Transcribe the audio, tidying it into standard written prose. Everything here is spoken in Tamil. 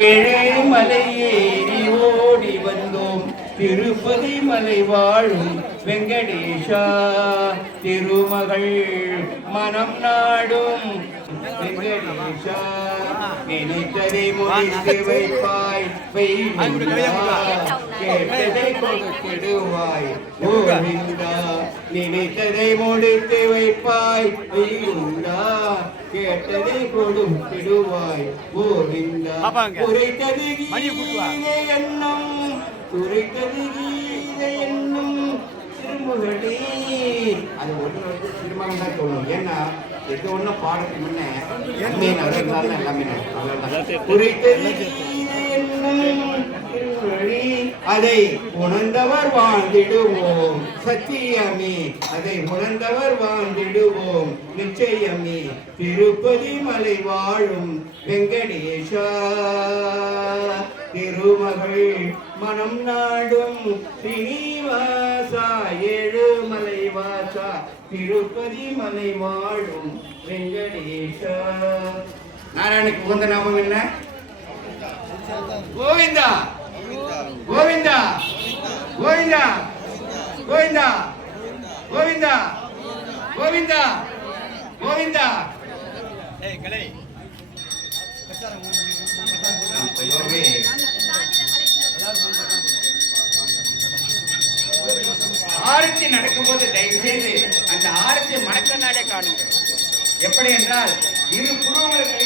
மலை ஏறி ஓடி வந்தோம் திருப்பதி மலை வாழும் வெங்கடேஷா திருமகள் மனம் நாடும் வெங்கடேஷா நினைத்ததை முடித்து வைப்பாய் கேட்டதை கொடுத்திடுவாய் கோவிந்தா நினைத்ததை முடித்து வைப்பாய் வைகுண்டா கேட்டதை கொடுத்திடுவாய் கோவிந்தா குறைத்தது கீதை எண்ணம் குறைத்தது கீதை எண்ணம் திருமகளே அது ஒன்று திருமகன் தான் சொல்லணும். ஏன்னா எது ஒண்ணு பாடத்துக்கு முன்னே எல்லாமே குறைத்தது கீதை எண்ணம் அதை உணர்ந்தவர் வாழ்ந்திடுவோம் சத்தியமே அதை உணர்ந்தவர் வாழ்ந்திடுவோம் நிச்சயமே திருப்பதி மலை வாழும் வெங்கடேஷா திருமகள் மனம் நாடும் ஸ்ரீனிவாசா ஏழுமலை வாசா திருப்பதி மலை வாழும் வெங்கடேஷா. நாராயணுக்கு உகந்த நாமம் என்ன? கோவிந்தா கோவிந்தா கோவிந்தா கோவிந்தா கோவிந்தா கோவிந்தா கோவிந்தா. ஆரத்தி நடக்கும்போது தயவு செய்து அந்த ஆரத்தியை மணக்கண்ணாலே காணுங்க. எப்படி என்றால் இரு புருவங்களுக்கு